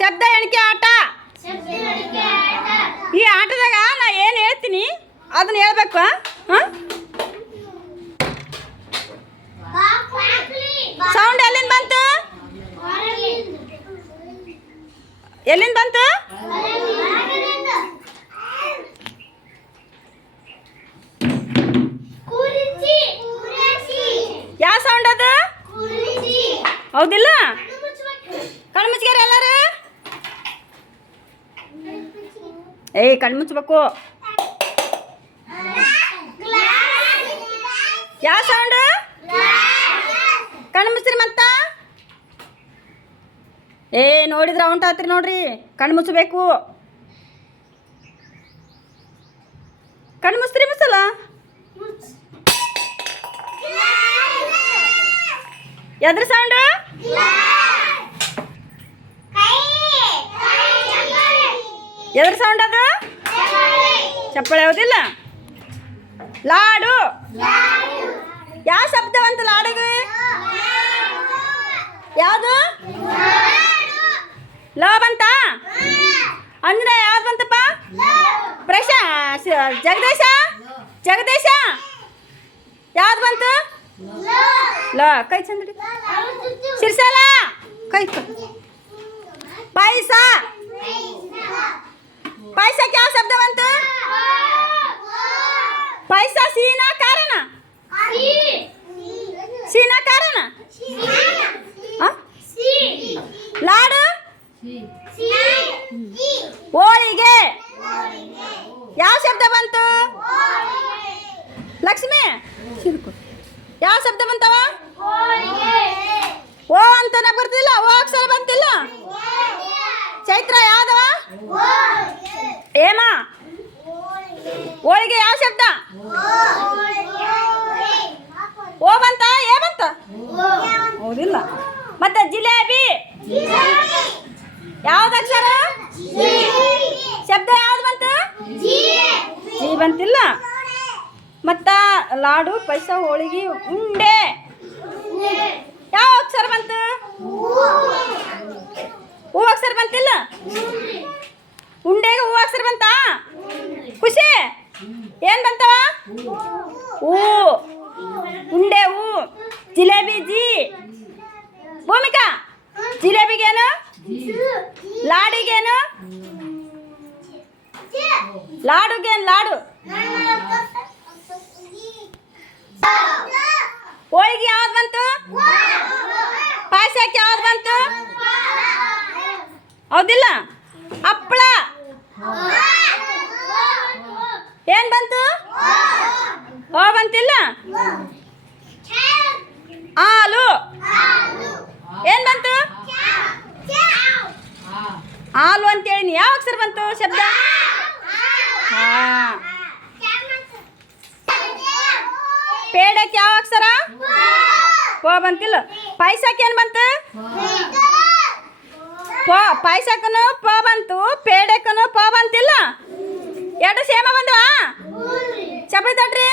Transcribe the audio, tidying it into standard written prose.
ಶಬ್ದ ಎಣಿಕೆ ಆಟ. ಈ ಆಟದಾಗ ನಾ ಏನು ಹೇಳ್ತೀನಿ ಅದನ್ನ ಹೇಳ್ಬೇಕು. ಸೌಂಡ್ ಎಲ್ಲಿಂದ ಬಂತು? ಎಲ್ಲಿಂದ ಬಂತು? ಯಾವ ಸೌಂಡ್ ಅದು? ಹೌದಿಲ್ಲ? ಕಣ್ಣು ಮುಚ್ಚಿಗಾರ ಎಲ್ಲರೂ. ಕಣ್ಣು ಮುಚ್ಚಬೇಕು. ಯಾವ ಸೌಂಡ್? ಕಣ್ಣು ಮುಚ್ಚ್ರಿ ಮತ್ತ. ನೋಡಿದ್ರೆ ಔಂಟ್ ಆತ್ರಿ ನೋಡ್ರಿ. ಕಣ್ಣು ಮುಚ್ಚಬೇಕು. ಕಣ್ಣು ಮುಚ್ಚ್ರಿ ಮುಚ್ಚಲ್ಲ. ಎದ್ರ ಸೌಂಡ್? ಎದ್ರ ಸೌಂಡ್ ಅದು? ಚಪ್ಪಳೆ. ಹೌದಿಲ್ಲ? ಲಾಡು. ಯಾವ ಶಬ್ದ ಬಂತು ಲಾಡುಗೆ? ಯಾವುದು? ಲ ಬಂತ ಅಂದ್ರೆ ಯಾವ್ದು ಬಂತಪ್ಪ? ಜಗದೀಶ ಜಗದೀಶ ಯಾವ್ದು ಬಂತು? ಲ. ಕೈ ಚಂದ್ರಿ. ಶಿರ್ಸಾಲ ಕೈ. ಪೈಸಾ. ಪೈಸಾಕ್ಕೆ ಯಾವ ಶಬ್ದ ಬಂತು? ಪೈಸಾ ಸೀನಾ ಕಾರಣ. ಸೀನಾ ಕಾರಣ. ಲಾಡು. ಹೋಳಿಗೆ ಯಾವ ಶಬ್ದ ಬಂತು? ಲಕ್ಷ್ಮಿ ಯಾವ ಶಬ್ದ ಬಂತವ? ಓ ಅಂತ ಬರ್ತಿಲ್ಲ. ಓ ಅಕ್ಷರ ಬಂತಿಲ್ಲ. ಚೈತ್ರ ಯಾವ್ದವ? ಏಮಾ ಹೋಳಿಗೆ ಯಾವ ಶಬ್ದ? ಓ ಬಂತ? ಏ ಬಂತ? ಹೌದಿಲ್ಲ? ಮತ್ತೆ ಜಿಲೇಬಿ ಯಾವ್ದು ಅಕ್ಷರ? ಶಬ್ದ ಯಾವ್ದು ಬಂತು? ಜಿ ಬಂತಿಲ್ಲ. ಮತ್ತ ಲಾಡು, ಪೈಸಾ, ಹೋಳಿಗೆ, ಉಂಡೆ ಯಾವ ಅಕ್ಷರ ಬಂತು? ಹೂ ಅಕ್ಷರ ಬಂತಿಲ್ಲ. ಉಂಡೆಗೆ ಹೂ ಅಕ್ಷರ ಬಂತ? ಖುಷಿ ಏನ್ ಬಂತವ? ಹೂ. ಉಂಡೆ ಹೂ. ಜಿಲೇಬಿ ಜಿ. ಭೂಮಿಕಾ ಜಿಲೇಬಿಗೇನು? ಲಾಡಿಗೇನು? ಲಾಡುಗೇನು? ಲಾಡು. ಹೋಳಿಗೆ ಯಾವ್ದು ಬಂತು? ಪಾಯಸಕ್ಕೆ ಯಾವ್ದು ಬಂತು? ಹೌದಿಲ್ಲ? ಹಪ್ಪಳ ಏನ್ ಬಂತು? ಹೋ ಬಂತಿಲ್ಲ. ಹಾಲು ಏನ್ ಬಂತು? ಹಾಲು ಅಂತೇಳಿ ಯಾವ ಅಕ್ಷರ ಬಂತು? ಶಬ್ದ ಪೇಡಕ್ಕೆ ಯಾವ ಅಕ್ಷರ? ಪೋ ಬಂತಿಲ್ಲ. ಪಾಯಸಕ್ಕೆ ಏನ್ ಬಂತು? ಪಾಯಸಕ್ಕನು ಪ ಬಂತು, ಪೇಡಕ್ಕನು ಪ ಬಂತಿಲ್ಲ. ಎರಡು ಸೇಮ ಬಂದವಾ? ಚಪ್ಪಲಿ ತಟ್ರಿ.